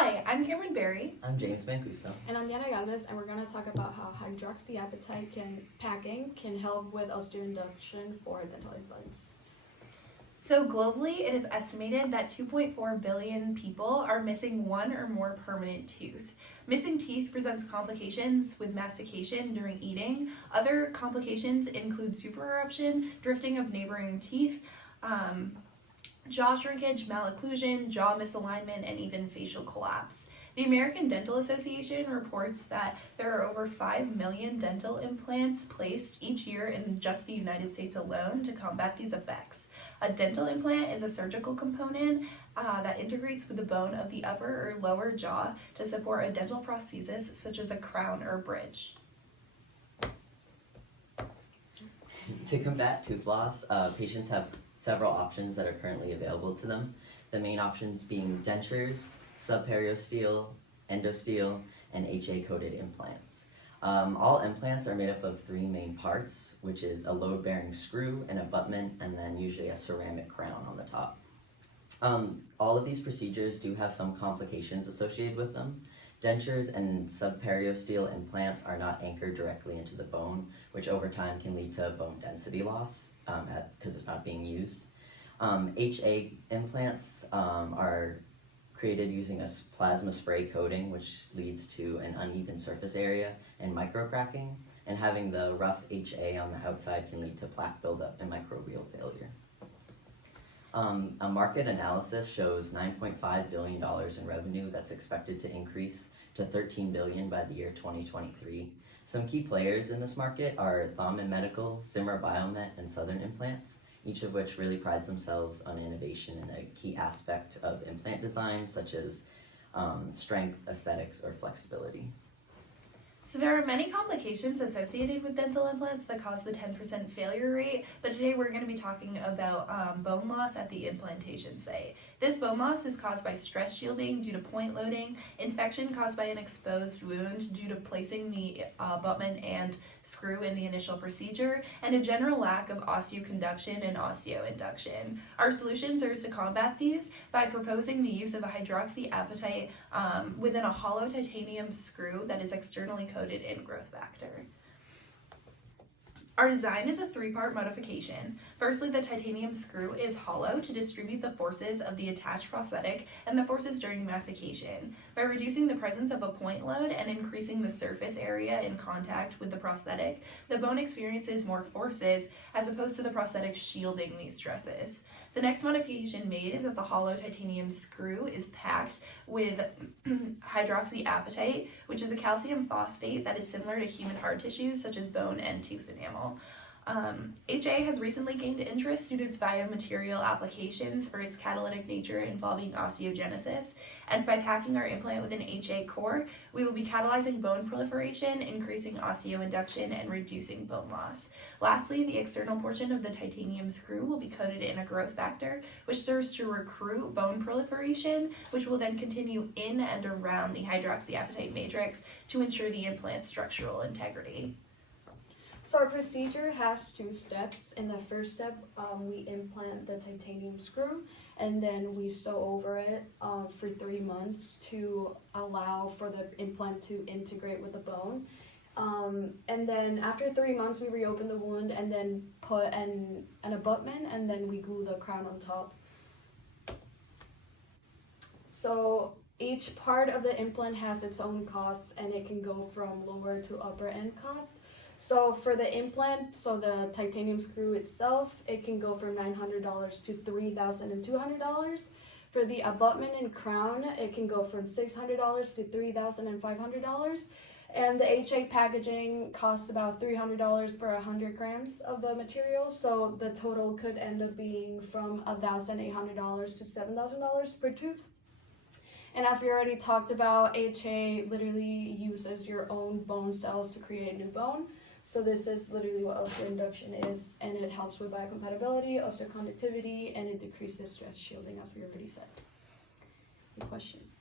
Hi, I'm Cameron Berry. I'm James Mancuso. And I'm Yana Galvez, and we're going to talk about how hydroxyapatite packing can help with osteoinduction for dental implants. So globally, it is estimated that 2.4 billion people are missing one or more permanent tooth. Missing teeth presents complications with mastication during eating. Other complications include supereruption, drifting of neighboring teeth, jaw shrinkage, malocclusion, jaw misalignment, and even facial collapse. The American Dental Association reports that there are over 5 million dental implants placed each year in just the United States alone to combat these effects. A dental implant is a surgical component that integrates with the bone of the upper or lower jaw to support a dental prosthesis such as a crown or bridge. To combat tooth loss, patients have several options that are currently available to them. The main options being dentures, subperiosteal, endosteel, and HA-coated implants. All implants are made up of 3 main parts, which is a load-bearing screw, an abutment, and then usually a ceramic crown on the top. All of these procedures do have some complications associated with them. Dentures and subperiosteal implants are not anchored directly into the bone, which over time can lead to bone density loss because it's not being used. HA implants are created using a plasma spray coating, which leads to an uneven surface area and microcracking, and having the rough HA on the outside can lead to plaque buildup and microbial failure. A market analysis shows $9.5 billion in revenue that's expected to increase to $13 billion by the year 2023. Some key players in this market are Thaumann Medical, Zimmer Biomet, and Southern Implants, each of which really prides themselves on innovation in a key aspect of implant design, such as strength, aesthetics, or flexibility. So there are many complications associated with dental implants that cause the 10% failure rate, but today we're going to be talking about bone loss at the implantation site. This bone loss is caused by stress shielding due to point loading, infection caused by an exposed wound due to placing the abutment and screw in the initial procedure, and a general lack of osteoconduction and osseoinduction. Our solution serves to combat these by proposing the use of a hydroxyapatite within a hollow titanium screw that is externally coated in growth factor. Our design is a 3-part modification. Firstly, the titanium screw is hollow to distribute the forces of the attached prosthetic and the forces during mastication. By reducing the presence of a point load and increasing the surface area in contact with the prosthetic, the bone experiences more forces as opposed to the prosthetic shielding these stresses. The next modification made is that the hollow titanium screw is packed with hydroxyapatite, which is a calcium phosphate that is similar to human hard tissues such as bone and tooth enamel. HA has recently gained interest due to its biomaterial applications for its catalytic nature involving osteogenesis, and by packing our implant with an HA core, we will be catalyzing bone proliferation, increasing osteoinduction, and reducing bone loss. Lastly, the external portion of the titanium screw will be coated in a growth factor, which serves to recruit bone proliferation, which will then continue in and around the hydroxyapatite matrix to ensure the implant's structural integrity. So our procedure has 2 steps. In the first step, we implant the titanium screw, and then we sew over it for 3 months to allow for the implant to integrate with the bone. And then after 3 months, we reopen the wound and then put an abutment, and then we glue the crown on top. So each part of the implant has its own cost, and it can go from lower to upper end cost. So for the implant, so the titanium screw itself, it can go from $900 to $3,200. For the abutment and crown, it can go from $600 to $3,500. And the HA packaging costs about $300 for 100 grams of the material. So the total could end up being from $1,800 to $7,000 per tooth. And as we already talked about, HA literally uses your own bone cells to create new bone. So this is literally what Osseoinduction is, and it helps with biocompatibility, osteoconductivity, and it decreases stress shielding, as we already said. Any questions?